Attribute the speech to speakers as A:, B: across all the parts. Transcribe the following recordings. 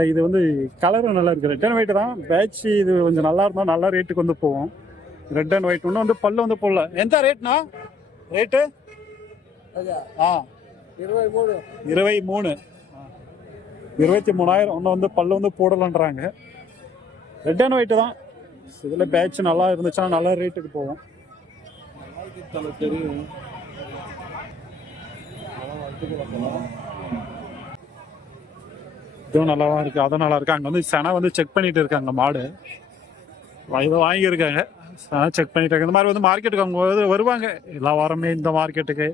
A: இது வந்து கலரும் நல்லா இருக்குது ரெட் அண்ட் ஒயிட் தான். பேட்ச் இது கொஞ்சம் நல்லா இருந்தால் நல்லா ரேட்டுக்கு வந்து போவோம். ரெட் அண்ட் ஒயிட் ஒன்று வந்து பல்லு வந்து போடல. எந்த ரேட்னா ரேட்டு ஆ.
B: இருபது மூணு.
A: இருபத்தி மூணு. இருபத்தி மூணாயிரம். ஒன்று வந்து பல்லு வந்து போடலன்றாங்க. ரெட் அண்ட் ஒயிட்டு தான். இதில் பேட்ச் நல்லா இருந்துச்சுன்னா நல்லா ரேட்டுக்கு போவோம்.
B: தெரியும்
A: இதுவும் நல்லாவா இருக்குது அதுவும் நல்லா இருக்குது அங்கே வந்து செனை வந்து செக் பண்ணிட்டு இருக்காங்க. மாடு. இதை வாங்கியிருக்காங்க. செனை செக் பண்ணிட்டு இருக்காங்க. இந்த மாதிரி வந்து மார்க்கெட்டுக்கு அவங்க வந்து வருவாங்க. எல்லா வாரமே இந்த மார்க்கெட்டுக்கு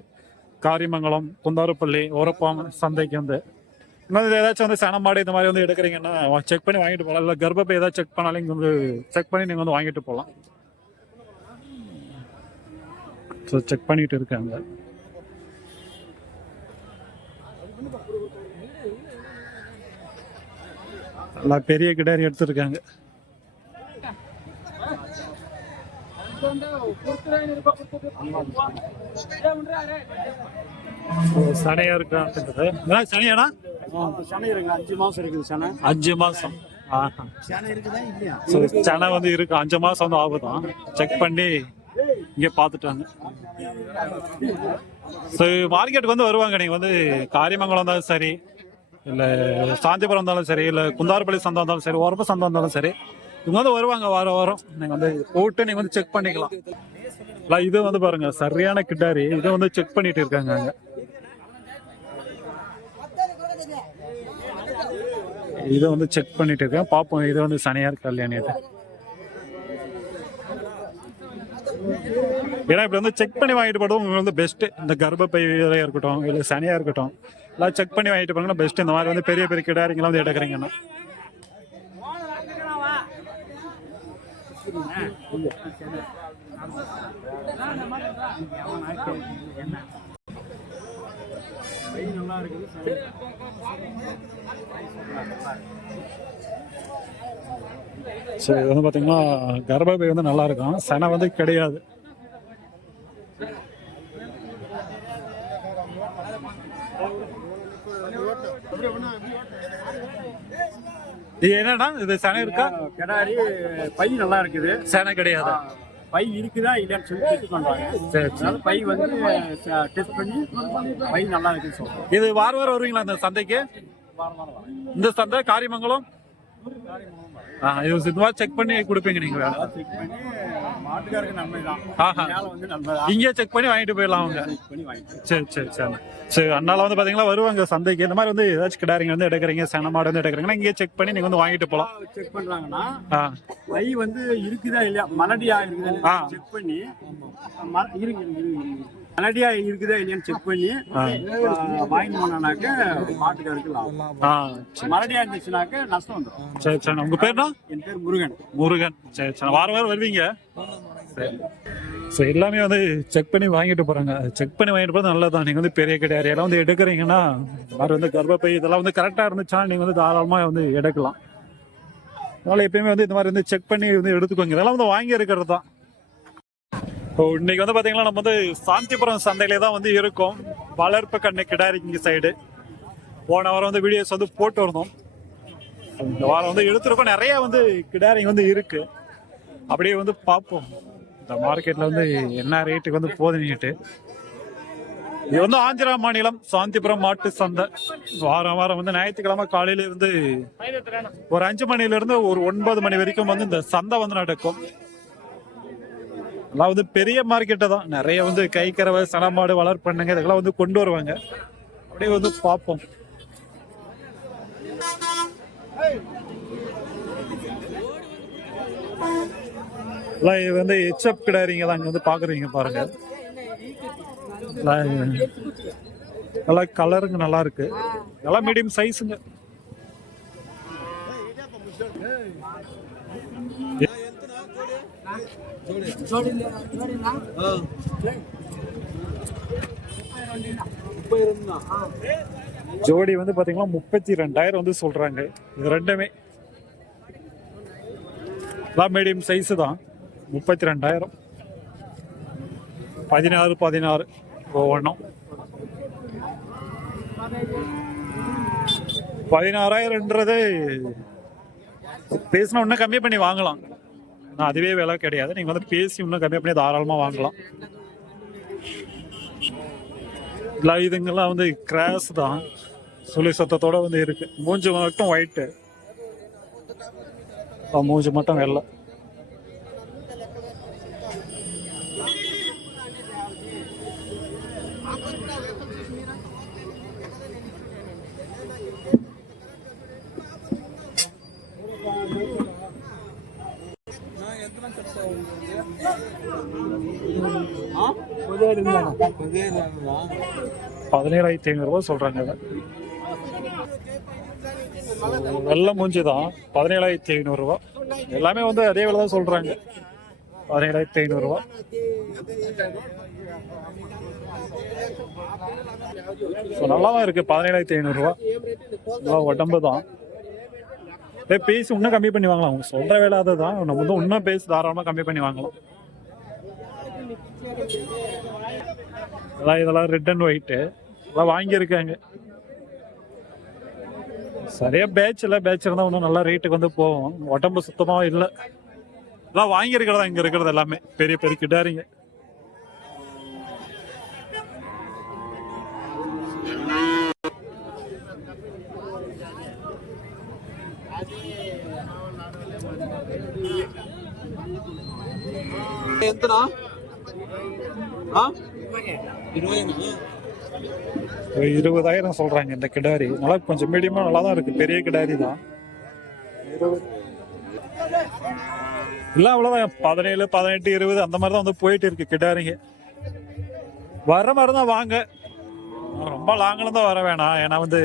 A: காரியமங்கலம் குந்தாரப்பள்ளி ஓரப்பாம் சந்தைக்கு வந்து இன்னும் ஏதாச்சும் வந்து சன மாடு இந்த மாதிரி வந்து எடுக்கிறீங்கன்னா செக் பண்ணி வாங்கிட்டு போகலாம் இல்லை கர்ப்பப்பை ஏதாவது செக் பண்ணாலும் இங்கே வந்து செக் பண்ணி நீங்கள் வந்து வாங்கிட்டு போகலாம் ஸோ செக் பண்ணிட்டு இருக்காங்க. நல்லா பெரிய கிடாரி எடுத்திருக்காங்க. சனையா இருக்கா? அப்படின்றது என்ன சனியானா
B: சனை இருக்கு. அஞ்சு மாசம் இருக்குது சனை.
A: அஞ்சு மாசம். ஆஹா.
B: சனை இருக்குதா? இல்லையா?
A: ஸோ சனை வந்து இருக்கு. அஞ்சு மாசம் வந்து ஆகுதான் செக் பண்ணி இங்கே பார்த்துட்டாங்க ஸோ மார்க்கெட்டுக்கு வந்து வருவாங்க. நீங்கள் வந்து காரியமங்கலம் இருந்தாலும் சரி. இல்லை சாந்திபுரம் இருந்தாலும் சரி இல்லை குந்தார்பள்ளி சந்தம் இருந்தாலும் சரி உரப்பு சந்தம் இருந்தாலும் சரி இவங்க வந்து வருவாங்க வாரம் வாரம். நீங்கள் வந்து போட்டு நீங்கள் வந்து செக் பண்ணிக்கலாம். இல்லை இது வந்து பாருங்க சரியான கிட்டாரி. இதை வந்து செக் பண்ணிட்டு இருக்காங்க அங்கே. இதை வந்து செக் பண்ணிட்டு இருக்கேன். பார்ப்போம் இது வந்து சனியார் கல்யாணிட்டு ஏன்னா இப்படி வந்து செக் பண்ணி வாங்கிட்டு போடுவோம் உங்களுக்கு வந்து பெஸ்ட்டு இந்த கர்ப்பப்பை இருக்கட்டும் இல்லை சனியாக இருக்கட்டும் எல்லாம் செக் பண்ணி வாங்கிட்டு போங்கன்னா பெஸ்ட் இந்த மாதிரி வந்து பெரிய பெரிய கிடாரிங்கெல்லாம் வந்து எடுக்கிறீங்கன்னா
B: நல்லா இருக்குது
A: இது வந்து பார்த்தீங்கன்னா கர்ப்பை வந்து நல்லா இருக்கும். சனை வந்து கிடையாது. இது என்னன்னா இது சனை இருக்கா?
B: கிடாரி பை நல்லா இருக்குது.
A: சனை கிடையாது?
B: பை இருக்குதா இல்லையான்னு சொல்லி டெஸ்ட் பண்றாங்க. பை வந்து டெஸ்ட் பண்ணி பை நல்லா இருக்குன்னு சொல்றோம்
A: இது வார வாரம் வருவீங்களா இந்த சந்தைக்கு? இந்த சந்தை காரியமங்கலம் ஆ இது செக் பண்ணி கொடுப்பீங்க நீங்க வேலை.
B: செக் பண்ணி
A: இங்கே செக் பண்ணி வாங்கிட்டு போயிடலாம் அவங்க.
B: செக் பண்ணி வாங்கிட்டு
A: சரி சரி சரி. சரி அதனால வந்து பாத்தீங்களா வருவாங்க சந்தைக்கு. இந்த மாதிரி வந்து ஏதாச்சும் கிடாரிங்க வந்து எடுக்கிறீங்க சன மாடு வந்து எடுக்கிறீங்கன்னா இங்கே செக் பண்ணி நீங்க வந்து வாங்கிட்டு போகலாம்
B: செக் பண்றாங்கன்னா வை வந்து இருக்குதா இல்லையா? மலடியா இருக்குதா. செக் பண்ணி இருக்கு. மலடியா இருக்குதா இல்லையான்னு செக் பண்ணி வாங்கிட்டு போனாக்க மாட்டுக்காருக்கு லாபம். மலடியா இருந்துச்சுனாக்க நஷ்டம் வந்துடும்
A: சரி சரி. உங்க பேர்
B: என் பேர் முருகன்.
A: முருகன். சரி சரி. வாரம் வாரம் வருவீங்க? ஸோ எல்லாமே வந்து செக் பண்ணி வாங்கிட்டு போகிறாங்க செக் பண்ணி வாங்கிட்டு போகிறது நல்லதான் நீங்கள் வந்து பெரிய கடை எல்லாம் வந்து எடுக்கிறீங்கன்னா இந்த மாதிரி வந்து கர்ப்பப்பை இதெல்லாம் வந்து கரெக்டாக இருந்துச்சுன்னா நீங்கள் வந்து தாராளமாக வந்து எடுக்கலாம். அதனால் எப்பயுமே வந்து இந்த மாதிரி வந்து செக் பண்ணி வந்து எடுத்துக்கோங்க. இதெல்லாம் வந்து வாங்கி இருக்கிறது தான் இப்போ இன்னைக்கு வந்து பார்த்தீங்கன்னா நம்ம வந்து சாந்திபுரம் சந்தையிலே தான் வந்து இருக்கோம். வளர்ப்பு கண்ணு கிடாரிங்க சைடு போன வாரம் வந்து வீடியோஸ் வந்து போட்டு இருந்தோம். இந்த வாரம் வந்து எடுத்துருக்கோம். நிறைய வந்து கிடாரிங் வந்து இருக்கு. அப்படியே வந்து பார்ப்போம். இந்த மார்க்கெட்ல வந்து என்ன ரேட்டுக்கு வந்து போதுன்னுட்டு இது வந்து ஆந்திரா மாநிலம் சாந்திபுரம் மாட்டு சந்தை. வாரம் வாரம் வந்து ஞாயிற்றுக்கிழமை காலையில இருந்து ஒரு அஞ்சு மணில இருந்து ஒரு ஒன்பது மணி வரைக்கும் வந்து இந்த சந்தை வந்து நடக்கும். எல்லாம் வந்து பெரிய மார்க்கெட்டை தான். நிறைய வந்து கைக்கறவை சனமாடு வளர்ப்பண்ணுங்க இதெல்லாம் வந்து கொண்டு வருவாங்க. அப்படியே வந்து பார்ப்போம். எல்லாம் இது வந்து ஹெச்எப் கிடாரிங்க தான் இங்கே வந்து பார்க்குறீங்க பாருங்க. நல்லா கலருங்க நல்லா இருக்கு. நல்லா மீடியம் சைஸுங்க ஜோடி வந்து பாத்தீங்கன்னா முப்பத்தி ரெண்டாயிரம் வந்து சொல்றாங்க. இது ரெண்டுமே. எல்லாம் மீடியம் சைஸ் தான். முப்பத்தி ரெண்டாயிரம் பதினாறு. பதினாறு ஒவ்வொன்றும் பதினாறாயிரம்ன்றது பேசினா இன்னும் கம்மி பண்ணி வாங்கலாம். நான் அதுவே விலை கிடையாது. நீங்கள் வந்து பேசி இன்னும் கம்மி பண்ணி தாராளமாக வாங்கலாம். இல்லை இதுங்கெல்லாம் வந்து கிராஸ் தான். சுழி சத்தத்தோடு வந்து இருக்குது மூஞ்சி மட்டும் ஒயிட்டு மூஞ்சி மட்டும் வெள்ளை. பதினேழாயிரத்தி ஐநூறுரூவா சொல்றாங்க வெள்ளம் மூஞ்சி தான் பதினேழாயிரத்தி ஐநூறுரூவா எல்லாமே வந்து அதே விலை தான் சொல்றாங்க. பதினேழாயிரத்தி ஐநூறுரூவா ஸோ நல்லா தான் இருக்கு. பதினேழாயிரத்தி ஐநூறுரூவா நல்லா உடம்பு தான் பேசி இன்னும் கம்மி பண்ணி வாங்கலாம். அவங்க சொல்ற வேலை அதுதான். நம்ம வந்து இன்னும் பேசி தாராளமாக கம்மி பண்ணி வாங்கலாம். அதான் இதெல்லாம் ரெட் அண்ட் ஒயிட்டு இதெல்லாம் வாங்கியிருக்காங்க. சரியா பேட்ச் இல்லை. பேட்ச் இருந்தால் இன்னும் நல்லா ரேட்டுக்கு வந்து போகும். உடம்பு சுத்தமாக இல்லை. இதெல்லாம் வாங்கியிருக்கிறதா? இங்கே இருக்கிறது எல்லாமே. பெரிய பெரிய கிட்டாரிங்க
B: ఎంతనా ఇరవైనా
A: ஒரு இருபதாயிரம் சொல்றாங்க இந்த கிடாரி நல்லா கொஞ்சம் மீடியமா நல்லா தான் இருக்கு பெரிய கிடாரி தான் இருபது இல்லை அவ்வளோதான் பதினேழு பதினெட்டு இருபது அந்த மாதிரி தான் வந்து போயிட்டு இருக்கு கிடாரிங்க வர மாதிரி தான் வாங்க ரொம்ப லாங்கில் தான் வர வேணாம் ஏன்னா வந்து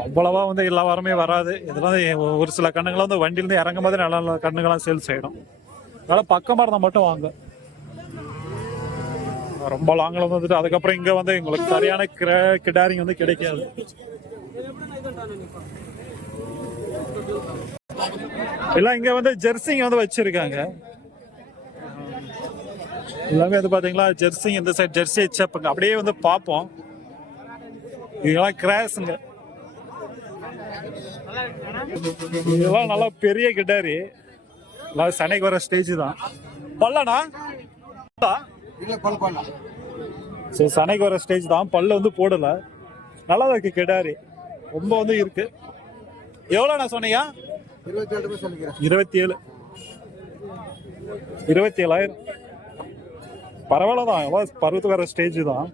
A: அவ்வளவா வந்து எல்லா வாரமே வராது இதெல்லாம் வந்து ஒரு சில கண்ணுங்களாம் வந்து வண்டியிலேருந்து இறங்கும் போது நல்ல நல்ல கண்ணுங்களாம் சேல்ஸ் ஆகிடும் அதனால் பக்கமாக இருந்தால் மட்டும் வாங்க. ரொம்ப லாங்கில் வந்துட்டு அதுக்கப்புறம் இங்கே வந்து உங்களுக்கு சரியான கிர கிடாரிங்க வந்து கிடைக்காது. எல்லாம் இங்கே வந்து ஜெர்சிங்க வந்து வச்சிருக்காங்க. எல்லாமே வந்து பாத்தீங்களா ஜெர்சிங் இந்த சைடு ஜெர்சி வச்சப்பங்க அப்படியே வந்து பார்ப்போம். இதெல்லாம் கிராஸுங்க இதெல்லாம் நல்லா பெரிய கிட்டாரி எல்லாம் சனைக்கு வர ஸ்டேஜ் தான். பல்லனா சரி சனைக்கு வர ஸ்டேஜ் தான். பல்லு வந்து போடல. நல்லா தான் இருக்கு கிடாரி. ரொம்ப வந்து இருக்கு. எவ்வளோண்ணா சொன்னீங்க?
B: இருபத்தி ஏழு
A: இருபத்தி ஏழு இருபத்தி ஏழாயிரம் பரவாயில்ல தான் எவ்வளோ பருவத்து வர ஸ்டேஜ் தான்.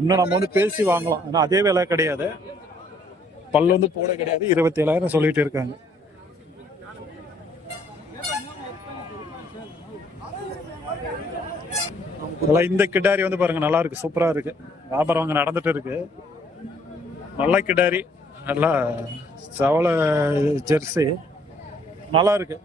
A: இன்னும் நம்ம வந்து பேசி வாங்கலாம். ஆனால் அதே விலை கிடையாது. பல்லு வந்து போட கிடையாது. இருபத்தி ஏழாயிரம் சொல்லிட்டு இருக்காங்க. நல்லா இந்த கிடாரி வந்து பாருங்க நல்லா இருக்கு சூப்பரா இருக்கு. வியாபாரம் அங்க நடந்துட்டு இருக்கு. நல்ல கிடாரி நல்லா சவள ஜெர்சி நல்லா இருக்கு.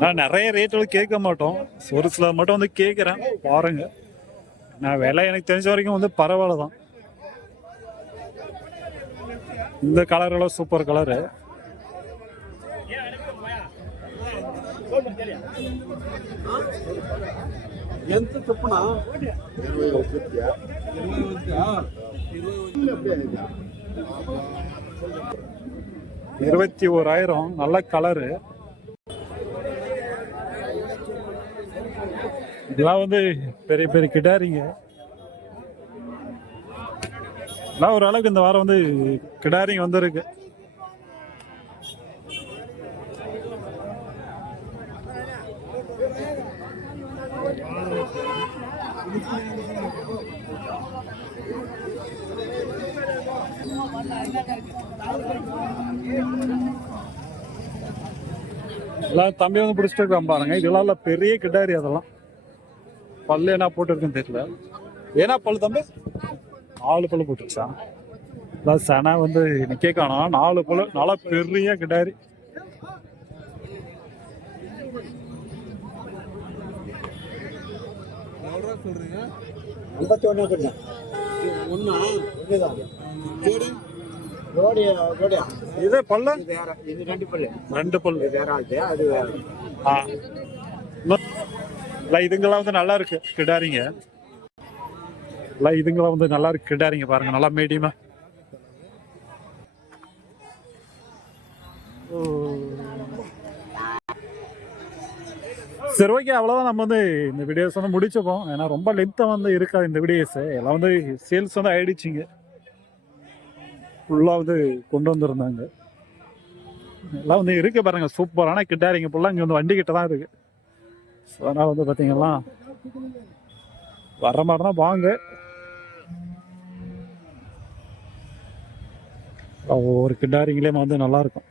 A: நான் நிறைய ரேட்டில் கேட்க மாட்டோம். ஒரு சில மட்டும் வந்து கேட்குறேன் பாருங்க. நான் விலை எனக்கு தெரிஞ்ச வரைக்கும் வந்து பரவாயில்ல தான் இந்த கலர் எல்லாம் சூப்பர் கலரு
B: ఎంత చొప్పున
A: இருபத்தி ஓராயிரம் நல்ல கலரு இதெல்லாம் வந்து பெரிய பெரிய கிடாரிங்க. எல்லாம் ஓரளவுக்கு இந்த வாரம் வந்து கிடாரிங்க வந்திருக்கு. எல்லாம் தம்பி வந்து பிடிச்சிட்டு இருக்கான் பாருங்க. இதெல்லாம் பெரிய கிடாரி அதெல்லாம். பல்லு என்ன போட்டுருக்குன்னு தெரியல. ஏன்னா பல்லு தம்பி? நாலு பல்லு போட்டுருச்சா? அதான் சனை வந்து நிக்க காணோம். நாலு பல்லு நல்லா பெரிய கிடாரி.
B: சொல்றீங்க
C: ஐம்பத்தி ஒன்று
B: ஒன்னா?
C: ஒன்றுதான்
A: இது பல்ல?
B: இது வேற இது ரெண்டு பல்லு.
A: ரெண்டு பல்லு.
B: இது வேற ஆகுது அது வேற.
A: இல்லை இதுங்கெல்லாம் வந்து நல்லா இருக்கு. கிடாரிங்க. இல்லை இதுங்கெல்லாம் வந்து நல்லா இருக்கு. கிடாரிங்க பாருங்க நல்லா மீடியமா. சரி ஓகே அவ்வளோதான் நம்ம வந்து இந்த வீடியோஸ் வந்து முடிச்சுப்போம். ஏன்னா ரொம்ப லென்த்தாக வந்து இருக்காது இந்த வீடியோஸ் எல்லாம் வந்து சேல்ஸ் வந்து ஆயிடுச்சிங்க. ஃபுல்லாக வந்து கொண்டு வந்திருந்தாங்க. எல்லாம் வந்து இருக்கு பாருங்க சூப்பரான கிட்டாரிங்க ஃபுல்லாக இங்கே வந்து வண்டி கிட்ட தான் இருக்குது ஸோ அதனால் வந்து பார்த்தீங்கன்னா வர்ற மாதிரி தான் வாங்க. ஒவ்வொரு கிட்டாரிங்களையும் வந்து நல்லா இருக்கும்.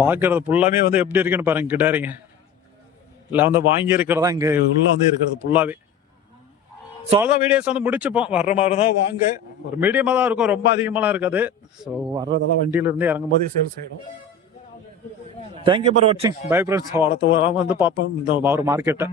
A: பார்க்கறது ஃபுல்லாமே வந்து எப்படி இருக்குன்னு பாருங்க கிட்டாரிங்க இல்லை வந்து வாங்கி இருக்கிறதா இங்கே உள்ளே வந்து இருக்கிறது ஃபுல்லாகவே ஸோ அவ்வளோதான் வீடியோஸ் வந்து முடிச்சுப்போம். வர்ற மாதிரி தான் வாங்க. ஒரு மீடியமாக தான் இருக்கும். ரொம்ப அதிகமாகலாம் இருக்காது. ஸோ வர்றதெல்லாம் வண்டியிலேருந்து இறங்கும் போதே சேல்ஸ் ஆகிடும் தேங்க்யூ ஃபார் வாட்சிங் பை ஃப்ரெண்ட்ஸ் வளர்த்து வராமல் வந்து பார்ப்போம். இந்த ஒரு மார்க்கெட்டை